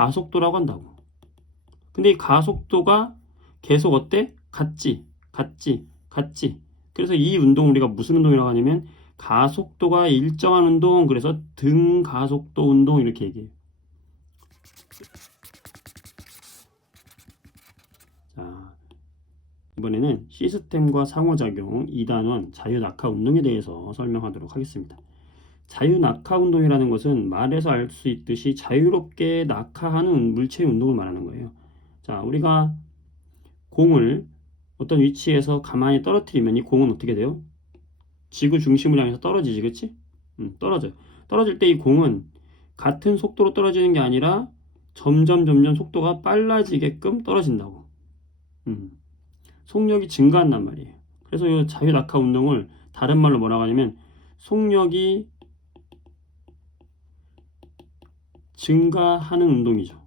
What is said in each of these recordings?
가속도라고 한다고. 근데 이 가속도가 계속 어때? 같지. 그래서 이 운동 우리가 무슨 운동이라고 하냐면 가속도가 일정한 운동, 그래서 등가속도 운동 이렇게 얘기해요. 자, 이번에는 시스템과 상호작용 2단원 자유낙하 운동에 대해서 설명하도록 하겠습니다. 자유낙하 운동이라는 것은 말에서 알 수 있듯이 자유롭게 낙하하는 물체의 운동을 말하는 거예요. 자, 우리가 공을 어떤 위치에서 가만히 떨어뜨리면 이 공은 어떻게 돼요? 지구 중심을 향해서 떨어지지, 그치? 떨어져요. 떨어질 때 이 공은 같은 속도로 떨어지는 게 아니라 점점 속도가 빨라지게끔 떨어진다고. 속력이 증가한단 말이에요. 그래서 이 자유낙하 운동을 다른 말로 뭐라고 하냐면 속력이 증가하는 운동이죠.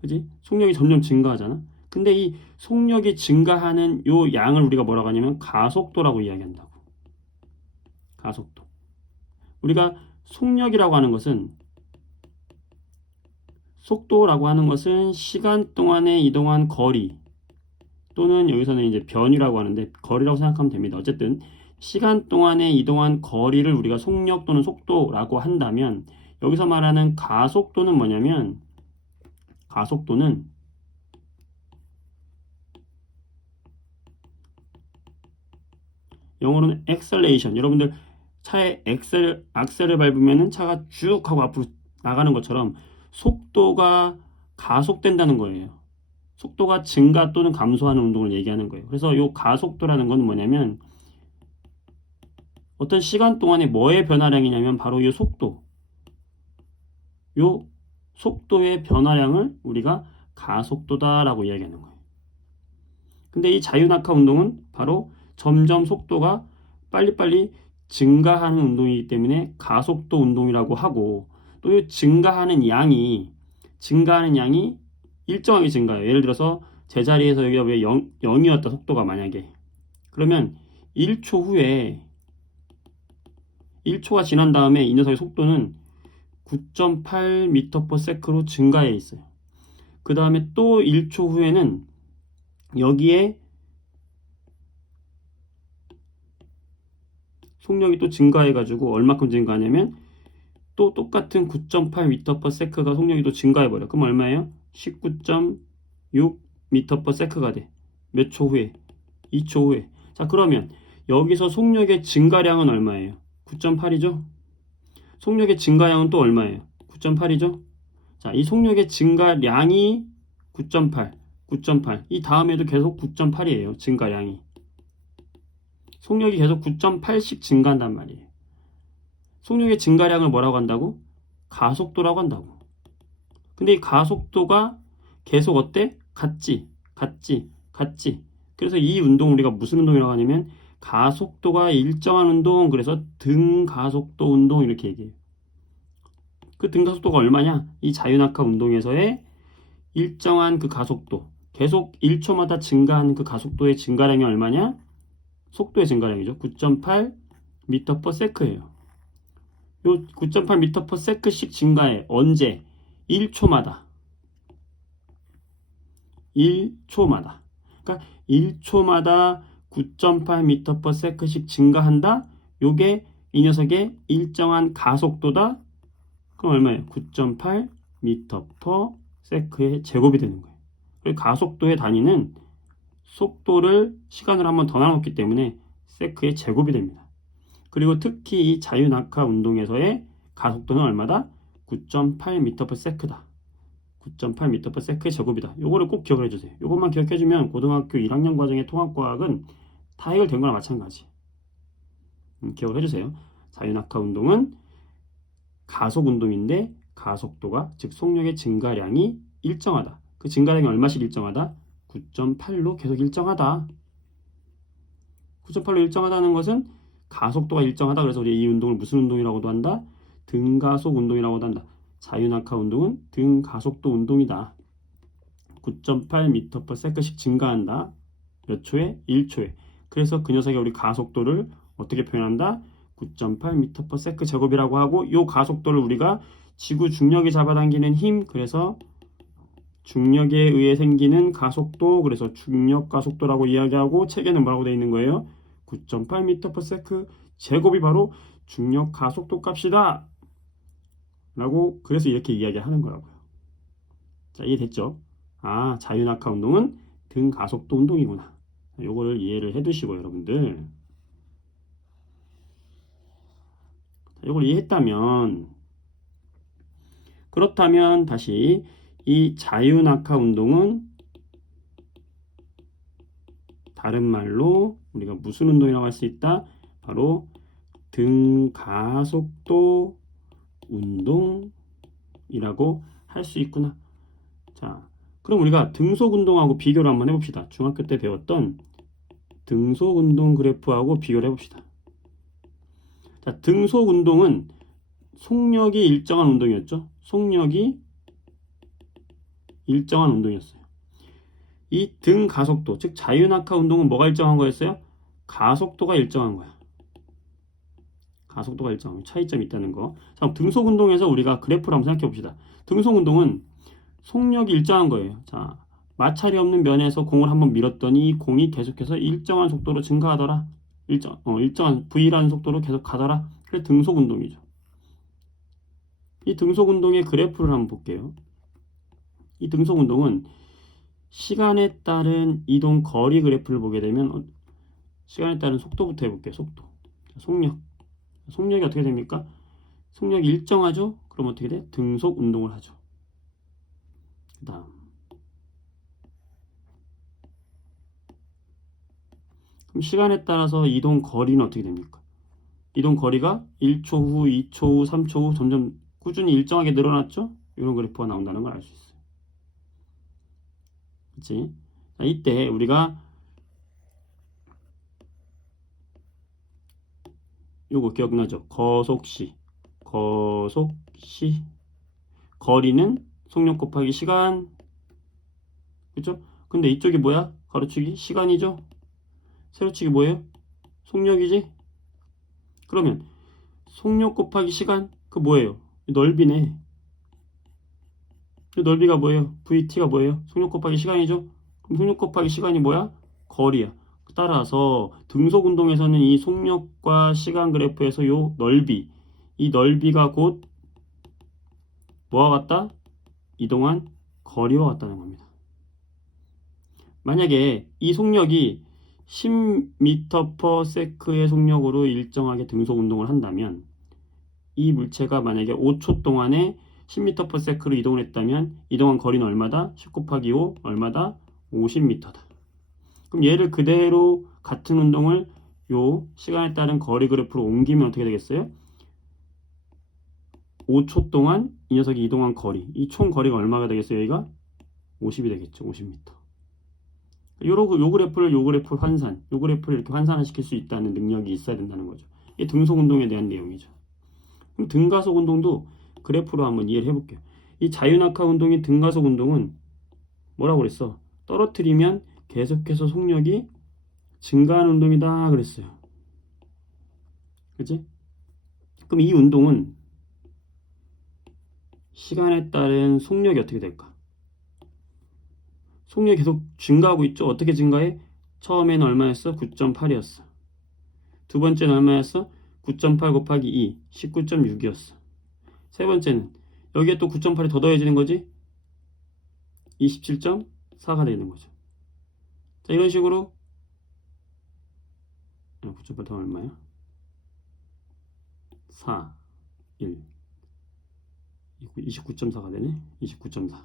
그지? 속력이 점점 증가하잖아. 근데 이 속력이 증가하는 요 양을 우리가 뭐라고 하냐면 가속도라고 이야기한다고. 가속도. 우리가 속력이라고 하는 것은 속도라고 하는 것은 시간 동안에 이동한 거리 또는 여기서는 이제 변이라고 하는데 거리라고 생각하면 됩니다. 어쨌든 시간 동안에 이동한 거리를 우리가 속력 또는 속도라고 한다면 여기서 말하는 가속도는 뭐냐면 가속도는 영어로는 acceleration. 여러분들 차에 악셀을 밟으면 차가 쭉 하고 앞으로 나가는 것처럼 속도가 가속된다는 거예요. 속도가 증가 또는 감소하는 운동을 얘기하는 거예요. 그래서 이 가속도라는 건 뭐냐면 어떤 시간 동안에 뭐의 변화량이냐면 바로 이 속도. 이 속도의 변화량을 우리가 가속도다라고 이야기하는 거예요. 근데 이 자유낙하 운동은 바로 점점 속도가 빨리빨리 증가하는 운동이기 때문에 가속도 운동이라고 하고 또 이 증가하는 양이 일정하게 증가해요. 예를 들어서 제자리에서 여기가 왜 0이었다 속도가 만약에 그러면 1초 후에 1초가 지난 다음에 이 녀석의 속도는 9.8m/s로 증가해 있어요. 그 다음에 또 1초 후에는 여기에 속력이 또 증가해가지고 얼마큼 증가하냐면 또 똑같은 9.8m/s가 속력이 또 증가해버려. 그럼 얼마예요? 19.6m/s가 돼. 몇 초 후에? 2초 후에. 자, 그러면 여기서 속력의 증가량은 얼마예요? 9.8이죠? 속력의 증가량은 또 얼마예요? 9.8이죠? 자, 이 속력의 증가량이 9.8. 이 다음에도 계속 9.8이에요. 증가량이. 속력이 계속 9.8씩 증가한단 말이에요. 속력의 증가량을 뭐라고 한다고? 가속도라고 한다고. 근데 이 가속도가 계속 어때? 같지. 그래서 이 운동 우리가 무슨 운동이라고 하냐면 가속도가 일정한 운동, 그래서 등가속도 운동 이렇게 얘기해요. 그 등가속도가 얼마냐? 이 자유낙하 운동에서의 일정한 그 가속도, 계속 1초마다 증가하는 그 가속도의 증가량이 얼마냐? 속도의 증가량이죠. 9.8m/s예요. 요 9.8m/s씩 증가해. 언제? 1초마다. 그러니까 1초마다 9.8m/s씩 증가한다. 요게 이 녀석의 일정한 가속도다. 그럼 얼마예요? 9.8m/s의 제곱이 되는 거예요. 그리고 가속도의 단위는 속도를 시간으로 한번 더 나눴기 때문에 세크의 제곱이 됩니다. 그리고 특히 이 자유낙하 운동에서의 가속도는 얼마다? 9.8m/s다. 9.8m/s의 제곱이다. 요거를 꼭 기억을 해주세요. 요것만 기억해주면 고등학교 1학년 과정의 통합과학은 다 해결된 거나 마찬가지. 기억을 해주세요. 자유낙하 운동은 가속 운동인데 가속도가 즉 속력의 증가량이 일정하다. 그 증가량이 얼마씩 일정하다? 9.8로 계속 일정하다. 9.8로 일정하다는 것은 가속도가 일정하다. 그래서 우리 이 운동을 무슨 운동이라고도 한다? 등가속 운동이라고도 한다. 자유낙하 운동은 등가속도 운동이다. 9.8m/s씩 증가한다. 몇 초에? 1초에. 그래서 그 녀석의 우리 가속도를 어떻게 표현한다? 9.8m/s 제곱이라고 하고 이 가속도를 우리가 지구 중력이 잡아당기는 힘, 그래서 중력에 의해 생기는 가속도, 그래서 중력 가속도라고 이야기하고 책에는 뭐라고 되어 있는 거예요? 9.8m/s 제곱이 바로 중력 가속도 값이다 라고, 그래서 이렇게 이야기하는 거라고요. 자, 이해됐죠? 아, 자유낙하 운동은 등 가속도 운동이구나. 요거를 이해를 해 두시고 여러분들, 요걸 이해했다면, 그렇다면 다시 이 자유낙하 운동은 다른 말로 우리가 무슨 운동이라고 할 수 있다? 바로 등가속도 운동이라고 할 수 있구나. 자, 그럼 우리가 등속 운동하고 비교를 한번 해봅시다. 중학교 때 배웠던 등속 운동 그래프하고 비교를 해봅시다. 자, 등속 운동은 속력이 일정한 운동이었죠. 속력이 일정한 운동이었어요. 이 등 가속도, 즉 자유낙하 운동은 뭐가 일정한 거였어요? 가속도가 일정한 거야. 가속도가 일정한 차이점이 있다는 거. 자, 등속 운동에서 우리가 그래프를 한번 생각해 봅시다. 등속 운동은 속력이 일정한 거예요. 자, 마찰이 없는 면에서 공을 한번 밀었더니 이 공이 계속해서 일정한 속도로 증가하더라. 일정한 V라는 속도로 계속 가더라. 그게 등속 운동이죠. 이 등속 운동의 그래프를 한번 볼게요. 이 등속 운동은 시간에 따른 이동 거리 그래프를 보게 되면 시간에 따른 속도부터 해볼게요. 속도. 속력. 속력이 어떻게 됩니까? 속력이 일정하죠? 그럼 어떻게 돼? 등속 운동을 하죠. 그 다음. 그럼 시간에 따라서 이동 거리는 어떻게 됩니까? 이동 거리가 1초 후, 2초 후, 3초 후 점점 꾸준히 일정하게 늘어났죠? 이런 그래프가 나온다는 걸 알 수 있어요. 그치? 자, 이때 우리가 요거 기억나죠? 거속시. 거리는 속력 곱하기 시간. 그쵸? 근데 이쪽이 뭐야? 가로치기 시간이죠? 세로치기 뭐예요? 속력이지? 그러면 속력 곱하기 시간, 그 뭐예요? 넓이네. 이 넓이가 뭐예요? VT가 뭐예요? 속력 곱하기 시간이죠? 그럼 속력 곱하기 시간이 뭐야? 거리야. 따라서 등속 운동에서는 이 속력과 시간 그래프에서 요 넓이, 이 넓이가 곧 뭐와 같다? 이동한 거리와 같다는 겁니다. 만약에 이 속력이 10m/s의 속력으로 일정하게 등속 운동을 한다면 이 물체가 만약에 5초 동안에 10m/s로 이동을 했다면 이동한 거리는 얼마다? 10 곱하기 5 얼마다? 50m다. 그럼 얘를 그대로 같은 운동을 요 시간에 따른 거리 그래프로 옮기면 어떻게 되겠어요? 5초 동안 이 녀석이 이동한 거리, 이 총 거리가 얼마가 되겠어요? 여기가 50이 되겠죠. 50m. 요 그래프를 환산, 요 그래프를 이렇게 환산을 시킬 수 있다는 능력이 있어야 된다는 거죠. 이게 등속 운동에 대한 내용이죠. 그럼 등가속 운동도 그래프로 한번 이해를 해볼게요. 이 자유낙하 운동인 등가속 운동은 뭐라고 그랬어? 떨어뜨리면 계속해서 속력이 증가하는 운동이다 그랬어요. 그치? 그럼 이 운동은 시간에 따른 속력이 어떻게 될까? 속력이 계속 증가하고 있죠. 어떻게 증가해? 처음에는 얼마였어? 9.8이었어. 두 번째는 얼마였어? 9.8 곱하기 2, 19.6이었어. 세 번째는 여기에 또 9.8이 더 더해지는 거지? 27.4가 되는 거죠. 자, 이런 식으로 9.8 더 얼마야? 4, 1, 29.4가 되네. 29.4.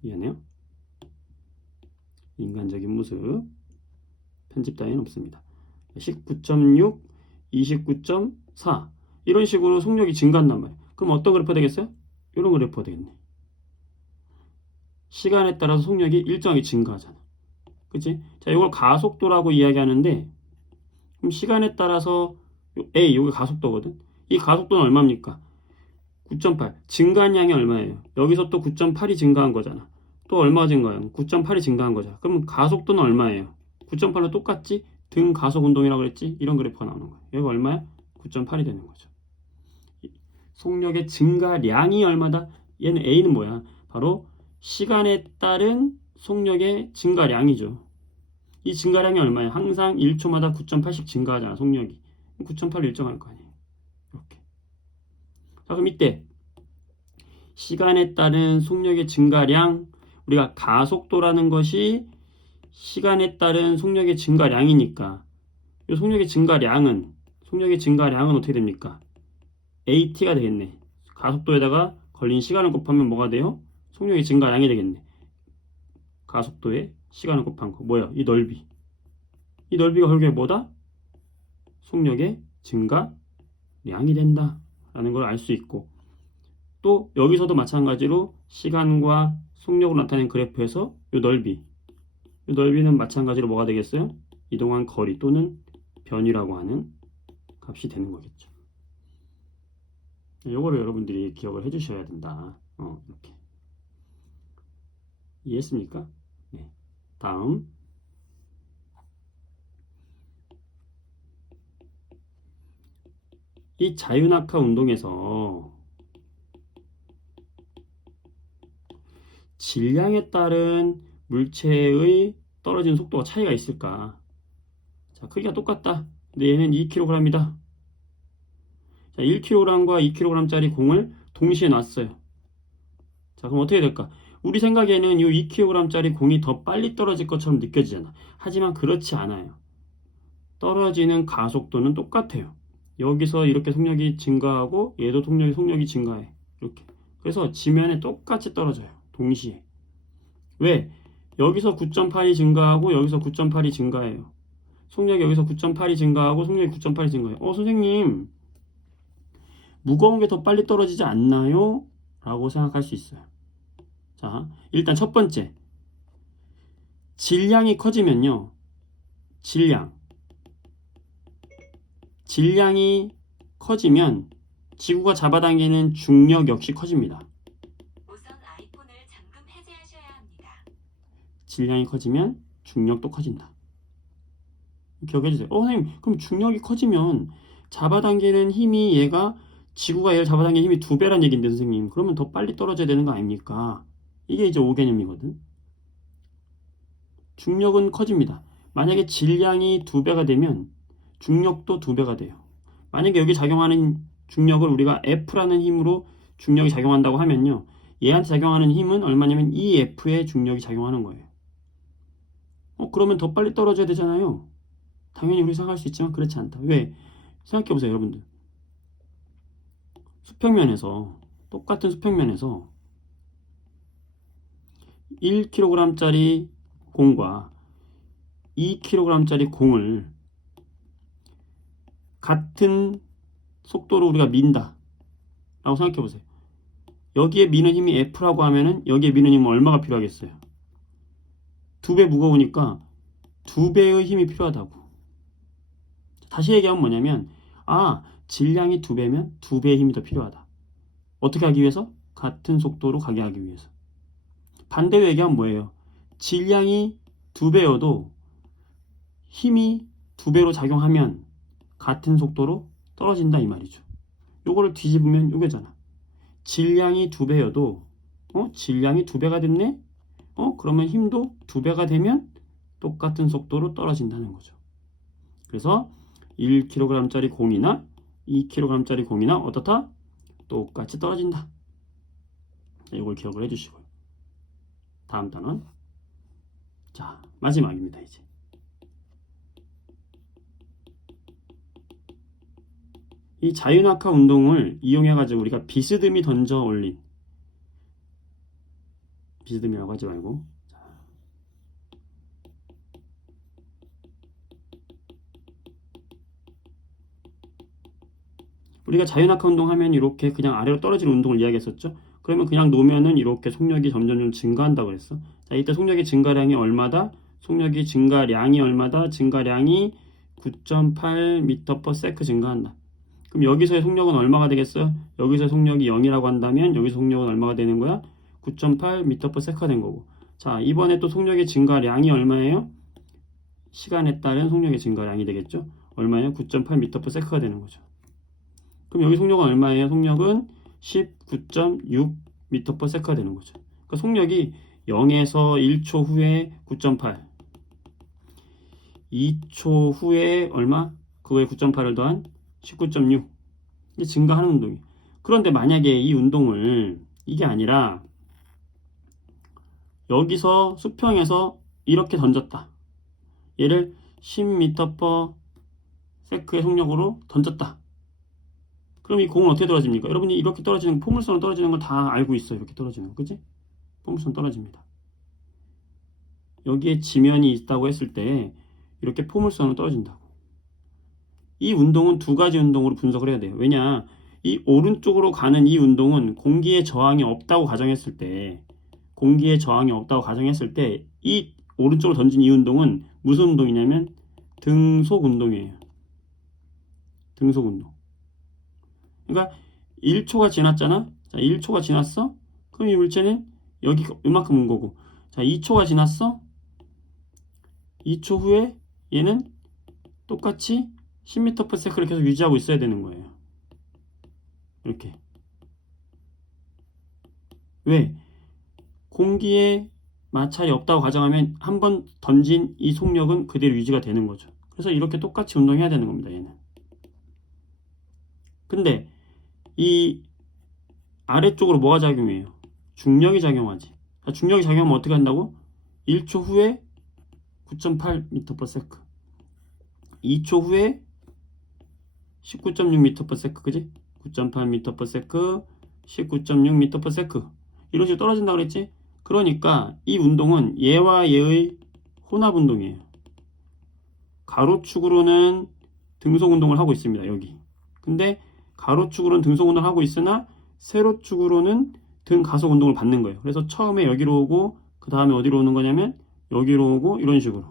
미안해요. 인간적인 모습. 편집 따위는 없습니다. 19.6, 29.4 이런 식으로 속력이 증가한단 말이에요. 그럼 어떤 그래프가 되겠어요? 이런 그래프가 되겠네. 시간에 따라서 속력이 일정하게 증가하잖아. 그치? 자, 이걸 가속도라고 이야기하는데 그럼 시간에 따라서 A, 여기 가속도거든. 이 가속도는 얼마입니까? 9.8. 증가한 양이 얼마예요? 여기서 또 9.8이 증가한 거잖아. 또 얼마 증가해요? 9.8이 증가한 거잖아. 그럼 가속도는 얼마예요? 9.8로 똑같지? 등 가속 운동이라고 그랬지? 이런 그래프가 나오는 거예요. 여기가 얼마야? 9.8이 되는 거죠. 속력의 증가량이 얼마다? 얘는 A는 뭐야? 바로 시간에 따른 속력의 증가량이죠. 이 증가량이 얼마야? 항상 1초마다 9.8씩 증가하잖아, 속력이. 9.8을 일정할 거 아니에요. 이렇게. 자, 그럼 이때 시간에 따른 속력의 증가량, 우리가 가속도라는 것이 시간에 따른 속력의 증가량이니까 이 속력의 증가량은 어떻게 됩니까? AT가 되겠네. 가속도에다가 걸린 시간을 곱하면 뭐가 돼요? 속력의 증가량이 되겠네. 가속도에 시간을 곱한 거. 뭐야? 이 넓이. 이 넓이가 결국에 뭐다? 속력의 증가량이 된다. 라는 걸 알 수 있고, 또 여기서도 마찬가지로 시간과 속력으로 나타낸 그래프에서 이 넓이는 마찬가지로 뭐가 되겠어요? 이동한 거리 또는 변이라고 하는 값이 되는 거겠죠. 요거를 여러분들이 기억을 해주셔야 된다. 이렇게. 이해했습니까? 네. 다음. 이 자유낙하 운동에서 질량에 따른 물체의 떨어지는 속도가 차이가 있을까? 자, 크기가 똑같다. 근데 얘는 2kg이다. 자, 1kg과 2kg짜리 공을 동시에 놨어요. 자, 그럼 어떻게 될까? 우리 생각에는 이 2kg짜리 공이 더 빨리 떨어질 것처럼 느껴지잖아. 하지만 그렇지 않아요. 떨어지는 가속도는 똑같아요. 여기서 이렇게 속력이 증가하고 얘도 속력이 증가해. 이렇게. 그래서 지면에 똑같이 떨어져요. 동시에. 왜? 여기서 9.8이 증가하고 여기서 9.8이 증가해요. 속력이 여기서 9.8이 증가하고 속력이 9.8이 증가해요. 선생님, 무거운 게 더 빨리 떨어지지 않나요? 라고 생각할 수 있어요. 자, 일단 첫 번째. 질량이 커지면요. 질량이 커지면 지구가 잡아당기는 중력 역시 커집니다. 우선 아이폰을 잠금 해제하셔야 합니다. 질량이 커지면 중력도 커진다. 기억해주세요. 선생님, 그럼 중력이 커지면 잡아당기는 힘이 지구가 얘를 잡아당기는 힘이 2배란 얘기인데 선생님, 그러면 더 빨리 떨어져야 되는 거 아닙니까? 이게 이제 5개념이거든. 중력은 커집니다. 만약에 질량이 2배가 되면 중력도 2배가 돼요. 만약에 여기 작용하는 중력을 우리가 F라는 힘으로 중력이 작용한다고 하면요. 얘한테 작용하는 힘은 얼마냐면 EF의 중력이 작용하는 거예요. 그러면 더 빨리 떨어져야 되잖아요. 당연히 우리 생각할 수 있지만 그렇지 않다. 왜? 생각해보세요, 여러분들. 똑같은 수평면에서 1kg짜리 공과 2kg짜리 공을 같은 속도로 우리가 민다 라고 생각해보세요. 여기에 미는 힘이 F라고 하면은 여기에 미는 힘은 얼마가 필요하겠어요? 2배 무거우니까 2배의 힘이 필요하다고. 다시 얘기하면 뭐냐면 질량이 2배면 2배의 힘이 더 필요하다. 어떻게 하기 위해서? 같은 속도로 가게 하기 위해서. 반대로 얘기하면 뭐예요? 질량이 2배여도 힘이 2배로 작용하면 같은 속도로 떨어진다 이 말이죠. 요거를 뒤집으면 요거잖아. 질량이 2배여도 질량이 2배가 됐네? 그러면 힘도 2배가 되면 똑같은 속도로 떨어진다는 거죠. 그래서 1kg짜리 공이나 2kg짜리 공이나 어떻다? 똑같이 떨어진다. 이걸 기억을 해주시고요. 다음 단원. 자, 마지막입니다. 이제 이 자유낙하 운동을 이용해가지고 우리가 비스듬히 던져 올린, 비스듬히라고 하지 말고, 우리가 자유낙하 운동하면 이렇게 그냥 아래로 떨어지는 운동을 이야기했었죠. 그러면 그냥 놓으면은 이렇게 속력이 점점 증가한다고 그랬어. 자, 이때 속력의 증가량이 얼마다? 속력의 증가량이 얼마다? 증가량이 9.8m/s 증가한다. 그럼 여기서의 속력은 얼마가 되겠어요? 여기서의 속력이 0이라고 한다면 여기서 속력은 얼마가 되는 거야? 9.8m/s가 된 거고. 자, 이번에 또 속력의 증가량이 얼마예요? 시간에 따른 속력의 증가량이 되겠죠? 얼마예요? 9.8m/s가 되는 거죠. 그럼 여기 속력은 얼마예요? 속력은 19.6m/s가 되는 거죠. 그러니까 속력이 0에서 1초 후에 9.8, 2초 후에 얼마? 그거에 9.8을 더한 19.6. 이게 증가하는 운동이에요. 그런데 만약에 이 운동을 이게 아니라 여기서 수평에서 이렇게 던졌다. 얘를 10m/s의 속력으로 던졌다. 그럼 이 공은 어떻게 떨어집니까? 여러분이 이렇게 떨어지는, 포물선으로 떨어지는 걸 다 알고 있어요. 이렇게 떨어지는 거. 그지? 포물선 떨어집니다. 여기에 지면이 있다고 했을 때 이렇게 포물선으로 떨어진다고. 이 운동은 두 가지 운동으로 분석을 해야 돼요. 왜냐? 이 오른쪽으로 가는 이 운동은 공기의 저항이 없다고 가정했을 때, 이 오른쪽으로 던진 이 운동은 무슨 운동이냐면 등속 운동이에요. 등속 운동. 그러니까 1초가 지났잖아. 자, 1초가 지났어. 그럼 이 물체는 여기 이만큼 온 거고. 자, 2초가 지났어. 2초 후에 얘는 똑같이 10m/s를 계속 유지하고 있어야 되는 거예요. 이렇게. 왜? 공기에 마찰이 없다고 가정하면 한 번 던진 이 속력은 그대로 유지가 되는 거죠. 그래서 이렇게 똑같이 운동해야 되는 겁니다. 얘는. 근데 이 아래쪽으로 뭐가 작용해요? 중력이 작용하지. 중력이 작용하면 어떻게 한다고? 1초 후에 9.8m/s, 2초 후에 19.6m/s, 그지? 9.8m/s, 19.6m/s 이런 식으로 떨어진다고 그랬지? 그러니까 이 운동은 얘와 얘의 혼합 운동이에요. 가로축으로는 등속 운동을 하고 있습니다. 여기. 근데 가로축으로는 등속 운동을 하고 있으나 세로축으로는 등 가속 운동을 받는 거예요. 그래서 처음에 여기로 오고 그 다음에 어디로 오는 거냐면 여기로 오고 이런 식으로.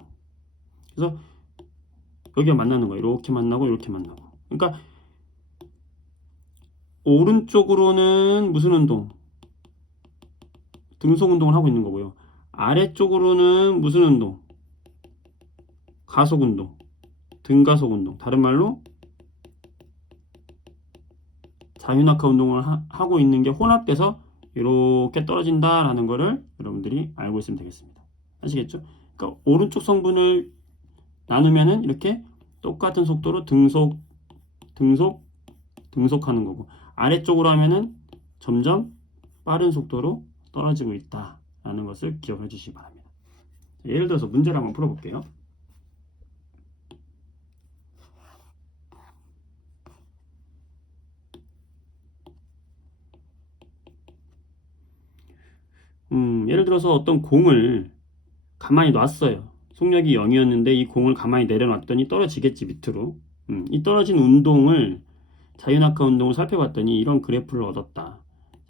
그래서 여기가 만나는 거예요. 이렇게 만나고 이렇게 만나고. 그러니까 오른쪽으로는 무슨 운동? 등속 운동을 하고 있는 거고요. 아래쪽으로는 무슨 운동? 가속 운동, 등가속 운동. 다른 말로 자유낙하 운동을 하고 있는 게 혼합돼서 이렇게 떨어진다라는 거를 여러분들이 알고 있으면 되겠습니다. 아시겠죠? 그러니까 오른쪽 성분을 나누면은 이렇게 똑같은 속도로 등속하는 거고, 아래쪽으로 하면은 점점 빠른 속도로 떨어지고 있다라는 것을 기억해 주시기 바랍니다. 예를 들어서 문제를 한번 풀어볼게요. 예를 들어서 어떤 공을 가만히 놨어요. 속력이 0이었는데 이 공을 가만히 내려놨더니 떨어지겠지, 밑으로. 이 떨어진 운동을, 자유낙하 운동을 살펴봤더니 이런 그래프를 얻었다.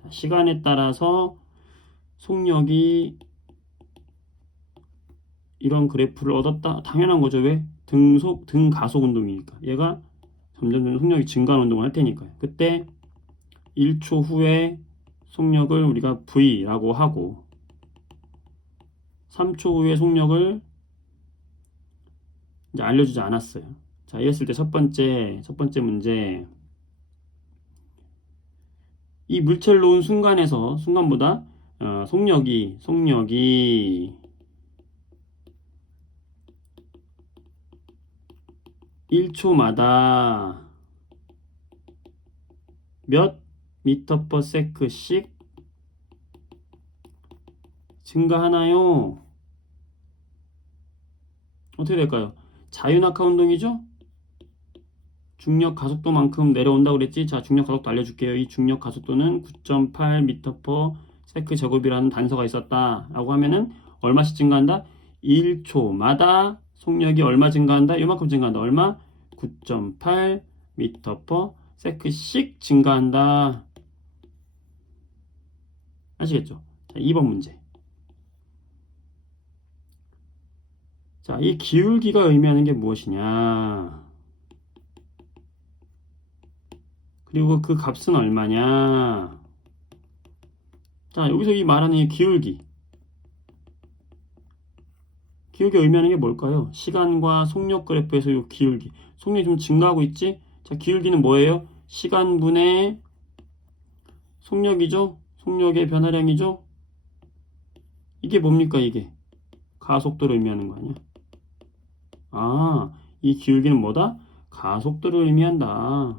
자, 시간에 따라서 속력이 이런 그래프를 얻었다. 당연한 거죠. 왜? 등가속 운동이니까. 얘가 점점 속력이 증가하는 운동을 할 테니까요. 그때 1초 후에 속력을 우리가 V라고 하고 3초 후에 속력을 이제 알려주지 않았어요. 자, 이랬을 때 첫 번째 문제. 이 물체를 놓은 순간보다 속력이 1초마다 몇 m/s씩 증가하나요? 어떻게 될까요? 자유낙하 운동이죠? 중력 가속도만큼 내려온다고 그랬지? 자, 중력 가속도 알려줄게요. 이 중력 가속도는 9.8m/s 제곱이라는 단서가 있었다 라고 하면은 얼마씩 증가한다? 1초마다 속력이 얼마 증가한다? 이만큼 증가한다. 얼마? 9.8m/s씩 증가한다. 아시겠죠? 자, 2번 문제. 자, 이 기울기가 의미하는 게 무엇이냐? 그리고 그 값은 얼마냐? 자, 여기서 이 말하는 이 기울기가 의미하는 게 뭘까요? 시간과 속력 그래프에서 이 기울기. 속력이 좀 증가하고 있지? 자, 기울기는 뭐예요? 시간분의 속력이죠. 속력의 변화량이죠. 이게 뭡니까? 이게 가속도를 의미하는 거 아니야? 아, 이 기울기는 뭐다? 가속도를 의미한다.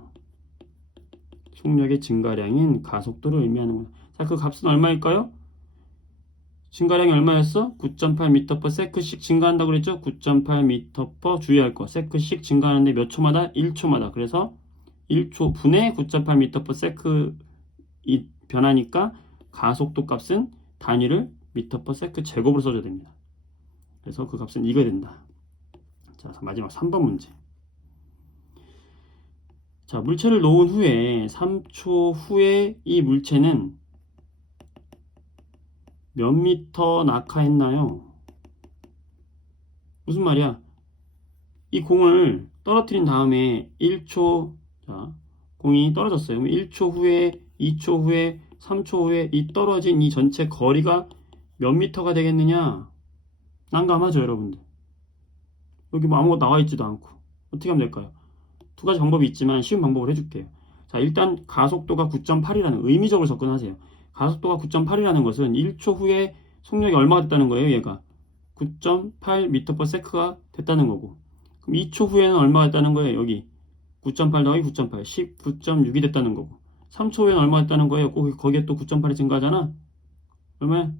속력의 증가량인 가속도를 의미하는 거야. 자, 그 값은 얼마일까요? 증가량이 얼마였어? 9.8m/s씩 증가한다고 그랬죠? 9.8m/, 주의할 거. 세크씩 증가하는데 몇 초마다? 1초마다. 그래서 1초 분의 9.8m/s 이 변하니까 가속도 값은 단위를 m/s 제곱으로 써줘야 됩니다. 그래서 그 값은 이거 된다. 자, 마지막 3번 문제. 자, 물체를 놓은 후에 3초 후에 이 물체는 몇 미터 낙하했나요? 무슨 말이야? 이 공을 떨어뜨린 다음에 1초, 자, 공이 떨어졌어요. 그럼 1초 후에, 2초 후에, 3초 후에 이 떨어진 이 전체 거리가 몇 미터가 되겠느냐? 난감하죠, 여러분들. 여기 뭐 아무것도 나와 있지도 않고. 어떻게 하면 될까요? 두 가지 방법이 있지만 쉬운 방법을 해줄게요. 자, 일단 가속도가 9.8이라는 의미적으로 접근하세요. 가속도가 9.8이라는 것은 1초 후에 속력이 얼마가 됐다는 거예요, 얘가. 9.8m/s가 됐다는 거고. 그럼 2초 후에는 얼마가 됐다는 거예요, 여기. 9.8 더하기 9.8, 19.6이 됐다는 거고. 3초 후에는 얼마가 됐다는 거예요. 거기에 또 9.8이 증가하잖아. 얼마야?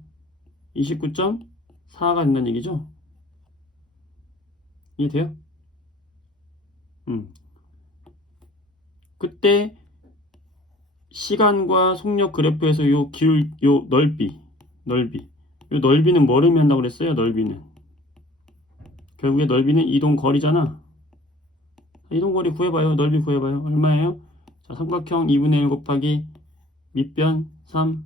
29.4가 된다는 얘기죠. 이해돼요? 그때 시간과 속력 그래프에서 요 넓이, 요 넓이는 뭘 의미한다고 그랬어요? 넓이는 결국에 넓이는 이동 거리잖아. 이동 거리 구해봐요. 넓이 구해봐요. 얼마예요? 자, 삼각형 2분의 1 곱하기 밑변 3.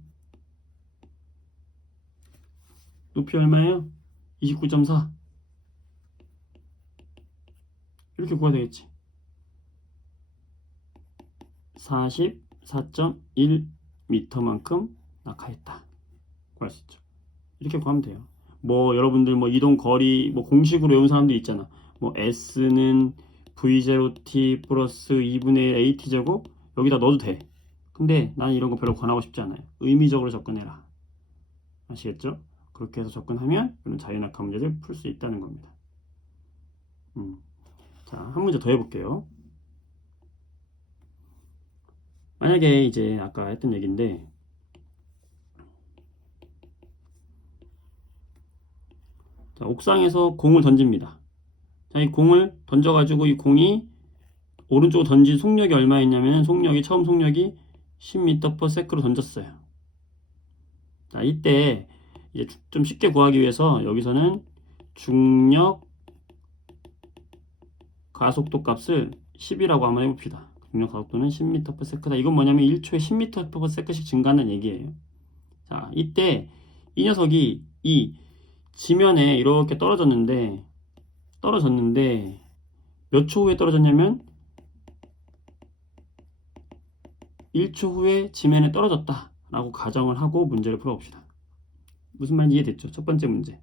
높이 얼마예요? 29.4. 이렇게 구해야 되겠지. 44.1m만큼 낙하했다. 구할 수 있죠. 이렇게 구하면 돼요. 뭐 여러분들 뭐 이동 거리 뭐 공식으로 외운 사람도 있잖아. 뭐 S는 V0t 플러스 2분의 1 AT 제곱 여기다 넣어도 돼. 근데 나는 이런 거 별로 권하고 싶지 않아요. 의미적으로 접근해라. 아시겠죠? 그렇게 해서 접근하면 이런 자유낙하 문제를 풀 수 있다는 겁니다. 자, 한 문제 더 해볼게요. 만약에 이제 아까 했던 얘기인데 자, 옥상에서 공을 던집니다. 자, 이 공을 던져가지고 이 공이 오른쪽으로 던진 속력이 얼마였냐면 처음 속력이 10m/s로 던졌어요. 자, 이때 이제 좀 쉽게 구하기 위해서 여기서는 중력 가속도 값을 10이라고 한번 해봅시다. 중력 가속도는 10m/s다. 이건 뭐냐면 1초에 10m/s씩 증가한다는 얘기예요. 자, 이때 이 녀석이 이 지면에 이렇게 떨어졌는데 몇 초 후에 떨어졌냐면 1초 후에 지면에 떨어졌다 라고 가정을 하고 문제를 풀어봅시다. 무슨 말인지 이해됐죠? 첫 번째 문제.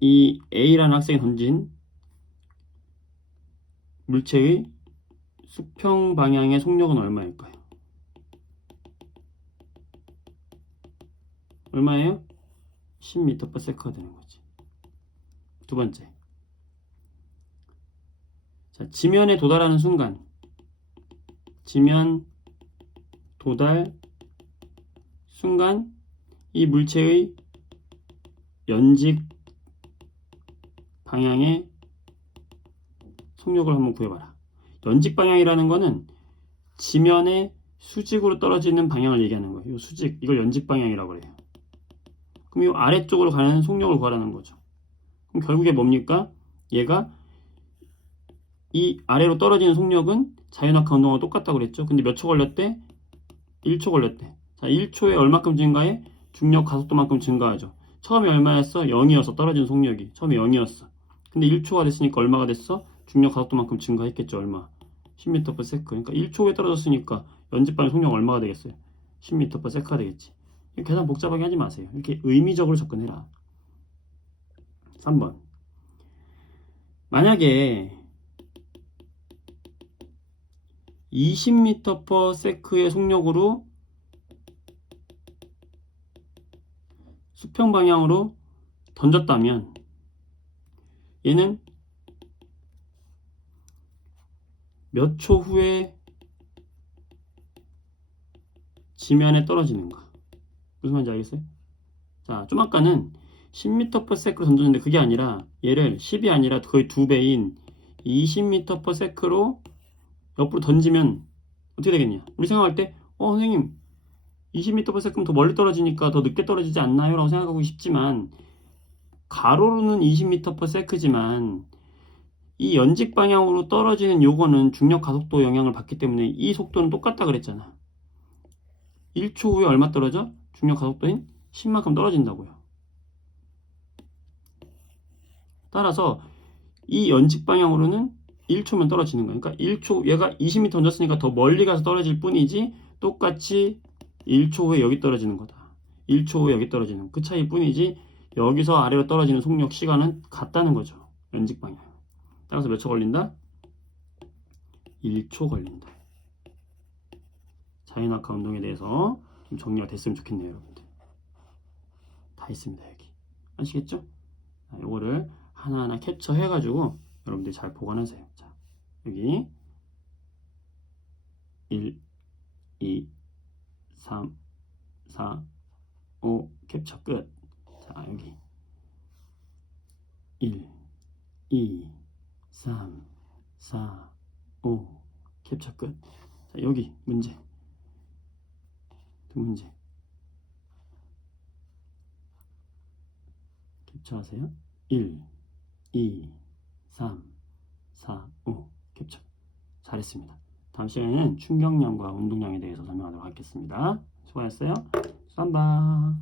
이 A라는 학생이 던진 물체의 수평 방향의 속력은 얼마일까요? 얼마예요? 10m/s가 되는 거지. 두 번째. 자, 지면에 도달하는 순간 지면 도달 순간 이 물체의 연직 방향의 속력을 한번 구해봐라. 연직 방향이라는 거는 지면에 수직으로 떨어지는 방향을 얘기하는 거예요. 이 수직, 이걸 연직 방향이라고 그래요. 그럼 이 아래쪽으로 가는 속력을 구하라는 거죠. 그럼 결국에 뭡니까? 얘가 이 아래로 떨어지는 속력은 자유낙하 운동하고 똑같다고 그랬죠. 근데 몇 초 걸렸대? 1초 걸렸대. 자, 1초에 얼마큼 증가해? 중력 가속도만큼 증가하죠. 처음에 얼마였어? 0이어서 떨어지는 속력이. 처음에 0이었어. 근데 1초가 됐으니까 얼마가 됐어? 중력 가속도만큼 증가했겠죠. 얼마? 10m/s. 그러니까 1초 후에 떨어졌으니까 연집방의 속력 얼마가 되겠어요? 10m/s가 되겠지. 계산 복잡하게 하지 마세요. 이렇게 의미적으로 접근해라. 3번. 만약에 20m/s의 속력으로 수평 방향으로 던졌다면 얘는 몇 초 후에 지면에 떨어지는가? 무슨 말인지 알겠어요? 자, 좀 아까는 10m/s로 던졌는데 그게 아니라 얘를 10이 아니라 거의 2배인 20m/s로 옆으로 던지면 어떻게 되겠냐? 우리 생각할 때 선생님 20m/s면 더 멀리 떨어지니까 더 늦게 떨어지지 않나요? 라고 생각하고 싶지만 가로로는 20m/s지만 이 연직 방향으로 떨어지는 요거는 중력 가속도 영향을 받기 때문에 이 속도는 똑같다 그랬잖아. 1초 후에 얼마 떨어져? 중력 가속도인 10만큼 떨어진다고요. 따라서 이 연직 방향으로는 1초면 떨어지는 거야. 그러니까 1초, 얘가 20m 던졌으니까 더 멀리 가서 떨어질 뿐이지 똑같이 1초 후에 여기 떨어지는 거다. 1초 후에 여기 떨어지는 그 차이 뿐이지 여기서 아래로 떨어지는 속력 시간은 같다는 거죠. 연직 방향. 따라서 몇 초 걸린다? 1초 걸린다. 자유낙하 운동에 대해서 좀 정리가 됐으면 좋겠네요, 여러분들. 다 있습니다, 여기. 아시겠죠? 자, 요거를 하나하나 캡처해가지고 여러분들이 잘 보관하세요. 자, 여기 1, 2, 3, 4, 5 캡처 끝. 자, 여기 1, 2, 3, 4, 5 캡처 끝. 자, 여기 문제. 두 문제. 캡처하세요. 1, 2, 3, 4, 5 캡처. 잘했습니다. 다음 시간에는 충격량과 운동량에 대해서 설명하도록 하겠습니다. 수고하셨어요. 쌈바.